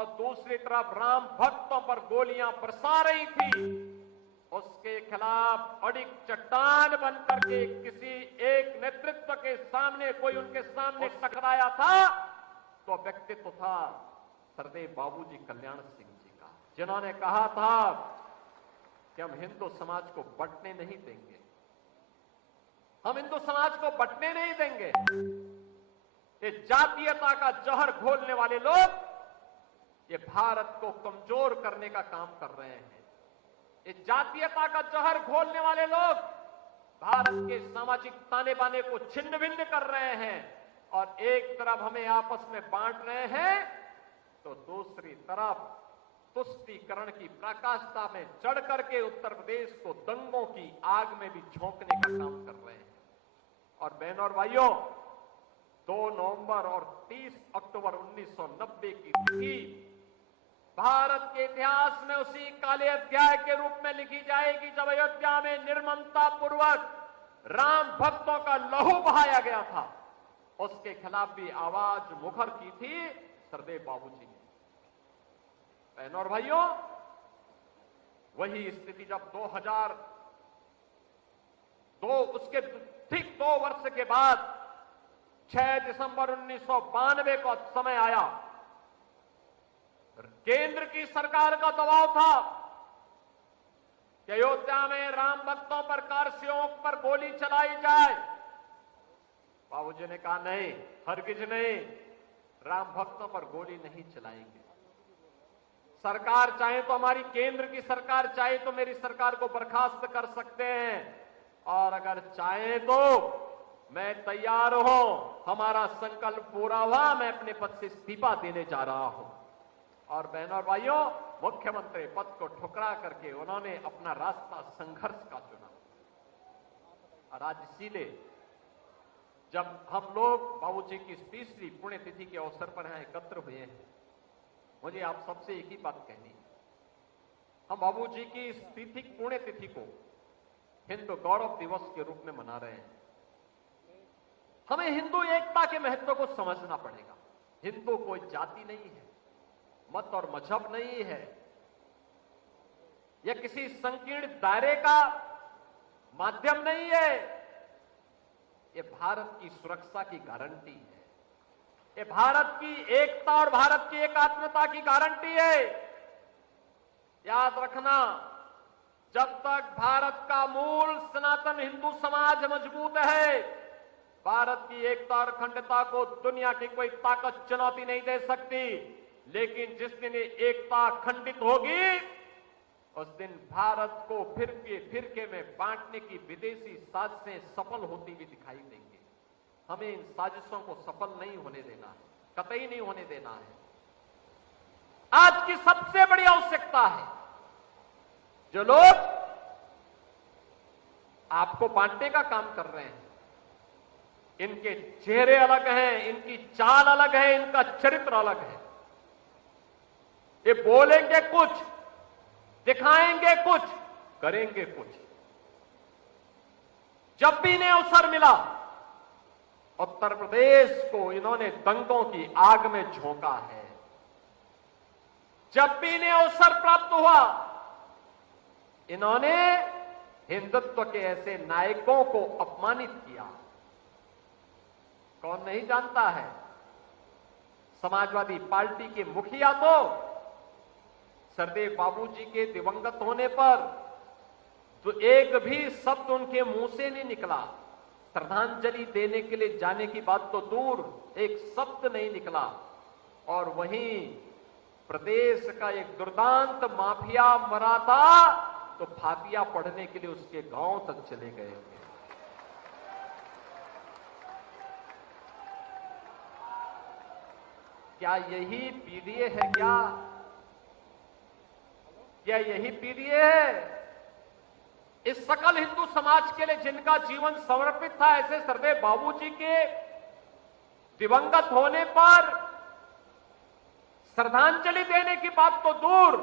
और दूसरी तरफ राम भक्तों पर गोलियां बरसा रही थी, उसके खिलाफ अड़िग चट्टान बनकर के किसी एक नेतृत्व के सामने कोई उनके सामने टकराया था तो व्यक्तित्व था सरदेव बाबूजी कल्याण सिंह जी का, जिन्होंने कहा था कि हम हिंदू समाज को बंटने नहीं देंगे, हम हिंदू समाज को बंटने नहीं देंगे। ये जातीयता का जहर घोलने वाले लोग ये भारत को कमजोर करने का काम कर रहे हैं। ये जातीयता का जहर घोलने वाले लोग भारत के सामाजिक ताने बाने को छिन्न भिन्न कर रहे हैं और एक तरफ हमें आपस में बांट रहे हैं तो दूसरी तरफ तुष्टीकरण की प्रकाशता में चढ़ करके उत्तर प्रदेश को दंगों की आग में भी झोंकने का काम कर रहे हैं। और बहनों और भाइयों, 2 नवंबर और 30 अक्टूबर 1990 की तिथि भारत के इतिहास में उसी काले अध्याय के रूप में लिखी जाएगी जब अयोध्या में निर्ममता पूर्वक राम भक्तों का लहू बहाया गया था। उसके खिलाफ भी आवाज मुखर की थी सरदेव बाबूजी ने। बहनों और भाइयों, वही स्थिति जब 2002 उसके ठीक 2 वर्ष के बाद 6 दिसंबर 1992 को समय आया, केंद्र की सरकार का दबाव था कि अयोध्या में राम भक्तों पर कारसेवक पर गोली चलाई जाए। बाबूजी ने कहा नहीं, हरगिज नहीं, राम भक्तों पर गोली नहीं चलाएंगे। सरकार चाहे तो हमारी केंद्र की सरकार चाहे तो मेरी सरकार को बर्खास्त कर सकते हैं और अगर चाहे तो मैं तैयार हूं, हमारा संकल्प पूरा हुआ, मैं अपने पद से इस्तीफा देने जा रहा हूं। और बहनों और भाइयों, मुख्यमंत्री पद को ठुकरा करके उन्होंने अपना रास्ता संघर्ष का चुना। और आज इसीलिए जब हम लोग बाबूजी की 30वीं पुण्यतिथि के अवसर पर यहां एकत्र हुए हैं, मुझे आप सबसे एक ही बात कहनी है, हम बाबूजी की इस पुण्यतिथि को हिंदू गौरव दिवस के रूप में मना रहे हैं। हमें हिंदू एकता के महत्व को समझना पड़ेगा। हिंदू कोई जाति नहीं है, मत और मजहब नहीं है, यह किसी संकीर्ण दायरे का माध्यम नहीं है, यह भारत की सुरक्षा की गारंटी है, यह भारत की एकता और भारत की एकात्मता की गारंटी है। याद रखना, जब तक भारत का मूल सनातन हिंदू समाज मजबूत है, भारत की एकता और अखंडता को दुनिया की कोई ताकत चुनौती नहीं दे सकती। लेकिन जिस दिन ये एकता खंडित होगी, उस दिन भारत को फिरके में बांटने की विदेशी साजिशें सफल होती हुई दिखाई देंगी। हमें इन साजिशों को सफल नहीं होने देना है, कतई नहीं होने देना है। आज की सबसे बड़ी आवश्यकता है, जो लोग आपको बांटने का काम कर रहे हैं, इनके चेहरे अलग हैं, इनकी चाल अलग है, इनका चरित्र अलग है। ये बोलेंगे कुछ, दिखाएंगे कुछ, करेंगे कुछ। जब भी इन्हें अवसर मिला, उत्तर प्रदेश को इन्होंने दंगों की आग में झोंका है। जब भी इन्हें अवसर प्राप्त हुआ, इन्होंने हिंदुत्व के ऐसे नायकों को अपमानित किया। कौन नहीं जानता है, समाजवादी पार्टी के मुखिया तो सरदेव बाबूजी के दिवंगत होने पर तो एक भी शब्द उनके मुंह से नहीं निकला। श्रद्धांजलि देने के लिए जाने की बात तो दूर, एक शब्द नहीं निकला। और वहीं प्रदेश का एक दुर्दांत माफिया मरा था तो फातिया पढ़ने के लिए उसके गांव तक चले गए। क्या यही पीडीए है? क्या यही पीडीए है? इस सकल हिंदू समाज के लिए जिनका जीवन समर्पित था, ऐसे सरदेव बाबूजी के दिवंगत होने पर श्रद्धांजलि देने की बात तो दूर,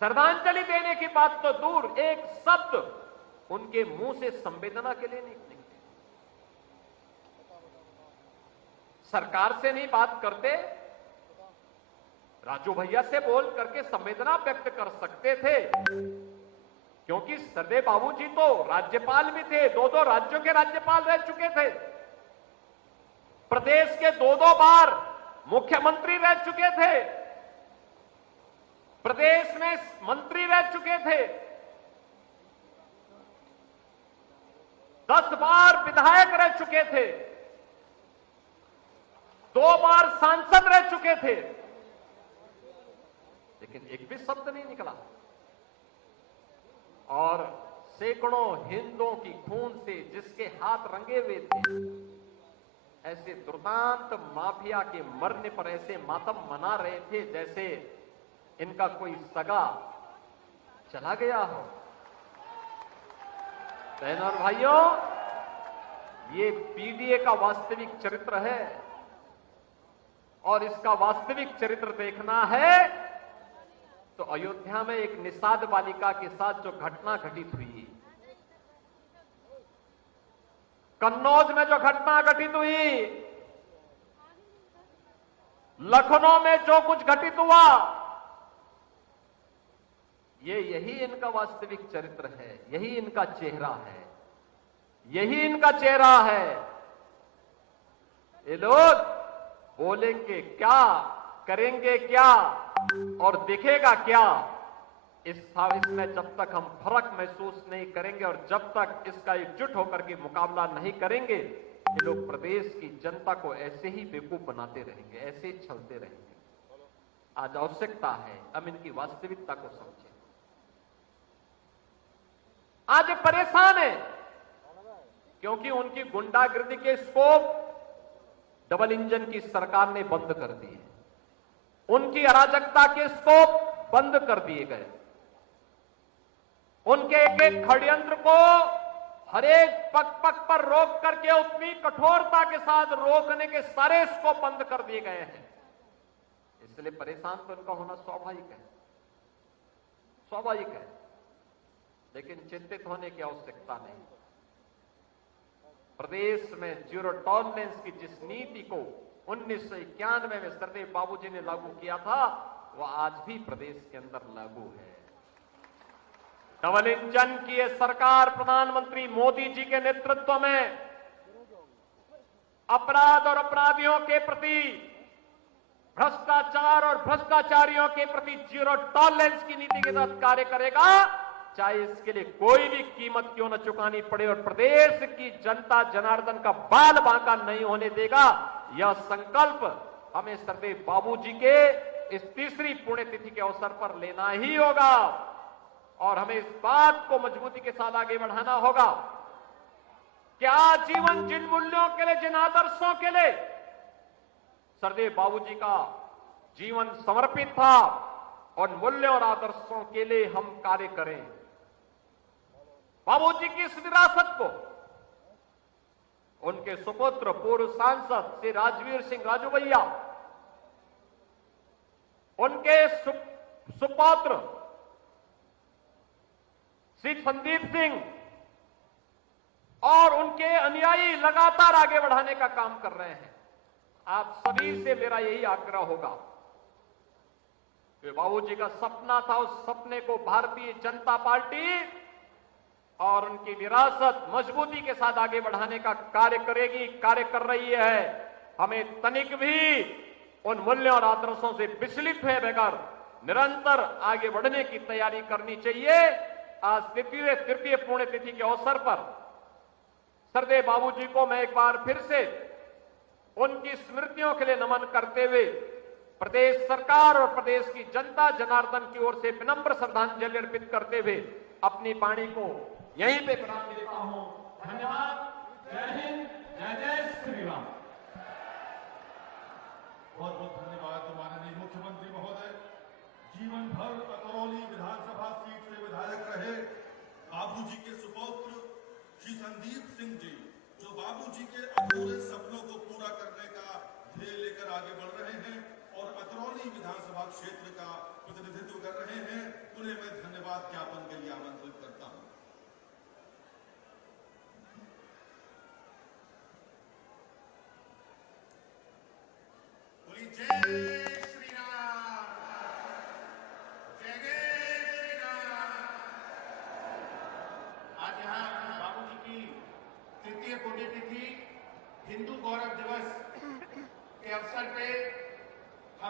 श्रद्धांजलि देने की बात तो दूर, एक शब्द उनके मुंह से संवेदना के लिए नहीं निकले। सरकार से नहीं बात करते? राजू भैया से बोल करके संवेदना व्यक्त कर सकते थे, क्योंकि सरदेव बाबूजी तो राज्यपाल भी थे, 2-2 राज्यों के राज्यपाल रह चुके थे, प्रदेश के 2-2 बार मुख्यमंत्री रह चुके थे, प्रदेश में मंत्री रह चुके थे, 10 बार विधायक रह चुके थे, 2 बार सांसद रह चुके थे, लेकिन एक भी शब्द नहीं निकला। और सैकड़ों हिंदुओं की खून से जिसके हाथ रंगे हुए थे, ऐसे दुर्दांत माफिया के मरने पर ऐसे मातम मना रहे थे जैसे इनका कोई सगा चला गया हो। बहनों और भाइयों, ये पीडीए का वास्तविक चरित्र है, और इसका वास्तविक चरित्र देखना है तो अयोध्या में एक निषाद बालिका के साथ जो घटना घटित हुई, कन्नौज में जो घटना घटित हुई, लखनऊ में जो कुछ घटित हुआ, यही इनका वास्तविक चरित्र है, यही इनका चेहरा है, यही इनका चेहरा है। ये लोग बोलेंगे क्या, करेंगे क्या और दिखेगा क्या, इसमें जब तक हम फर्क महसूस नहीं करेंगे और जब तक इसका एकजुट होकर के मुकाबला नहीं करेंगे, ये लोग प्रदेश की जनता को ऐसे ही बेवकूफ बनाते रहेंगे, ऐसे ही छलते रहेंगे। आज आवश्यकता है हम इनकी वास्तविकता को समझें। आज ये परेशान है क्योंकि उनकी गुंडागर्दी के स्कोप डबल इंजन की सरकार ने बंद कर दिए, उनकी अराजकता के स्कोप बंद कर दिए गए, उनके एक एक षड्यंत्र को हर एक पग पग पर रोक करके उतनी कठोरता के साथ रोकने के सारे स्कोप बंद कर दिए गए हैं। इसलिए परेशान तो उनका होना स्वाभाविक है, स्वाभाविक है, लेकिन चिंतित होने की आवश्यकता नहीं। प्रदेश में जीरो टॉलरेंस की जिस नीति को 1991 में सरदेव बाबूजी ने लागू किया था, वह आज भी प्रदेश के अंदर लागू है। डबल इंजन की यह सरकार प्रधानमंत्री मोदी जी के नेतृत्व में अपराध और अपराधियों के प्रति, भ्रष्टाचार और भ्रष्टाचारियों के प्रति जीरो टॉलरेंस की नीति के तहत कार्य करेगा, चाहे इसके लिए कोई भी कीमत क्यों न चुकानी पड़े, और प्रदेश की जनता जनार्दन का बाल बांका नहीं होने देगा। यह संकल्प हमें सरदेव बाबूजी के इस तीसरी पुण्यतिथि के अवसर पर लेना ही होगा, और हमें इस बात को मजबूती के साथ आगे बढ़ाना होगा। क्या जीवन जिन मूल्यों के लिए, जिन आदर्शों के लिए सरदेव बाबूजी का जीवन समर्पित था, उन मूल्यों और आदर्शों के लिए हम कार्य करें। बाबूजी की इस विरासत को उनके सुपुत्र पूर्व सांसद श्री राजवीर सिंह राजू भैया, उनके सुपौत्र श्री संदीप सिंह और उनके अनुयायी लगातार आगे बढ़ाने का काम कर रहे हैं। आप सभी से मेरा यही आग्रह होगा कि बाबूजी का सपना था, उस सपने को भारतीय जनता पार्टी और उनकी विरासत मजबूती के साथ आगे बढ़ाने का कार्य करेगी, कार्य कर रही है। हमें तनिक भी उन मूल्यों और आदर्शों से विचलित हुए बगैर निरंतर आगे बढ़ने की तैयारी करनी चाहिए। आज तृतीय पुण्यतिथि के अवसर पर सरदेव बाबूजी को मैं एक बार फिर से उनकी स्मृतियों के लिए नमन करते हुए प्रदेश सरकार और प्रदेश की जनता जनार्दन की ओर से विनम्र श्रद्धांजलि अर्पित करते हुए अपनी वाणी को यहीं पे विराम देता हूं। धन्यवाद। जय हिंद, जय जय श्री राम। बहुत बहुत धन्यवाद माननीय मुख्यमंत्री महोदय। जीवन भर अतरौली विधानसभा सीट से विधायक रहे बाबूजी के सुपौत्र श्री संदीप सिंह जी, जो बाबूजी के अधूरे सपनों को पूरा करने का ध्येय लेकर आगे बढ़ रहे हैं और अतरौली विधानसभा क्षेत्र का प्रतिनिधित्व कर रहे हैं, उन्हें मैं धन्यवाद ज्ञापन के लिए आमंत्रित करता हूं।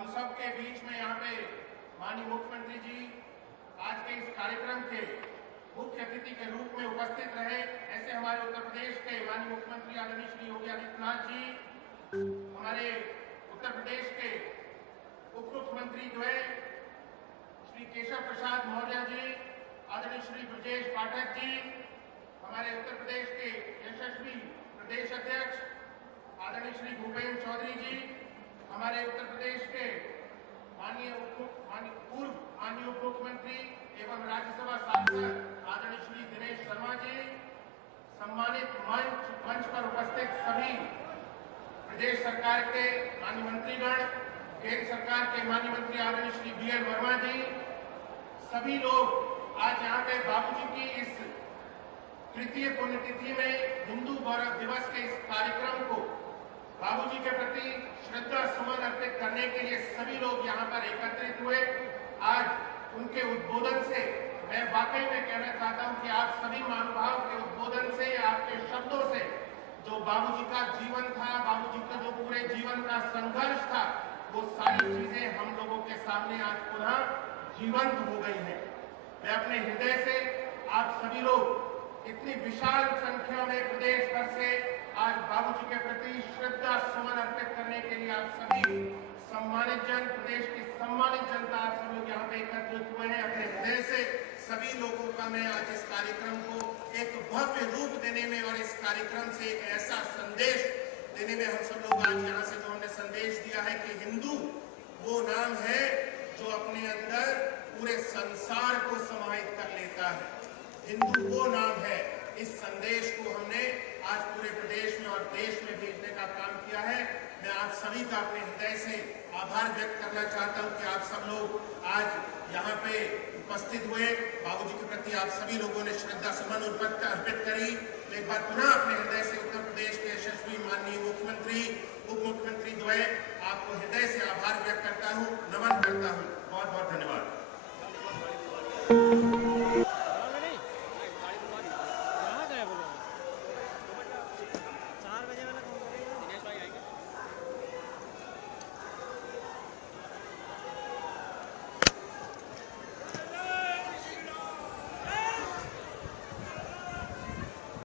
हम सब के बीच में यहाँ पे माननीय मुख्यमंत्री जी आज के इस कार्यक्रम के मुख्य अतिथि के रूप में उपस्थित रहे। ऐसे हमारे उत्तर प्रदेश के माननीय मुख्यमंत्री आदरणीय श्री योगी आदित्यनाथ जी, हमारे उत्तर प्रदेश के उप मुख्यमंत्री जो है श्री केशव प्रसाद मौर्य जी, आदरणीय श्री ब्रजेश पाठक जी, हमारे उत्तर प्रदेश के यशस्वी प्रदेश अध्यक्ष आदरणीय श्री भूपेन्द्र चौधरी जी, हमारे उत्तर प्रदेश के पूर्व माननीय उप मुख्यमंत्री एवं राज्यसभा सांसद आदरणीय श्री दिनेश शर्मा जी, सम्मानित मंच पर उपस्थित सभी प्रदेश सरकार के माननीय मंत्रीगण, केंद्र सरकार के माननीय मंत्री आदरणीय श्री BL वर्मा जी, सभी लोग आज यहाँ पे बाबूजी की इस तृतीय पुण्यतिथि में हिंदू गौरव दिवस के इस कार्यक्रम को बाबूजी के प्रति श्रद्धा सुमन अर्पित करने के लिए सभी लोग यहाँ पर एकत्रित हुए। आज उनके उद्बोधन से मैं वाकई में कहना चाहता हूँ कि आप सभी महानुभाव के उद्बोधन से, आपके शब्दों से जो बाबूजी का जीवन था, बाबूजी का जो पूरे जीवन का संघर्ष था, वो सारी चीजें हम लोगों के सामने आज पुनः जीवंत हो गई हैं। मैं अपने हृदय से आप सभी लोग इतनी विशाल संख्या में प्रदेश भर से आज बाबूजी के प्रति श्रद्धा सुमन अर्पित करने के लिए आप सभी सम्मानित जन, प्रदेश की सम्मानित जनता, आप सभी लोग यहाँ पे एकत्रित हुए हैं। अपने हृदय से सभी लोगों का मैं आज इस कार्यक्रम को एक भव्य रूप देने में और इस कार्यक्रम से एक ऐसा संदेश देने में हम सब लोग आज यहाँ से जो हमने संदेश दिया है कि हिंदू वो नाम है जो अपने अंदर पूरे संसार को समाहित कर लेता है। हिंदू वो नाम है। इस संदेश को हमने आज पूरे प्रदेश में और देश में भेजने का काम किया है। मैं आप सभी का अपने हृदय से आभार व्यक्त करना चाहता हूं कि आप सब लोग आज यहाँ पे उपस्थित हुए। बाबूजी के प्रति आप सभी लोगों ने श्रद्धा सुमन अर्पित करी। एक बार पुनः अपने हृदय से उत्तर प्रदेश के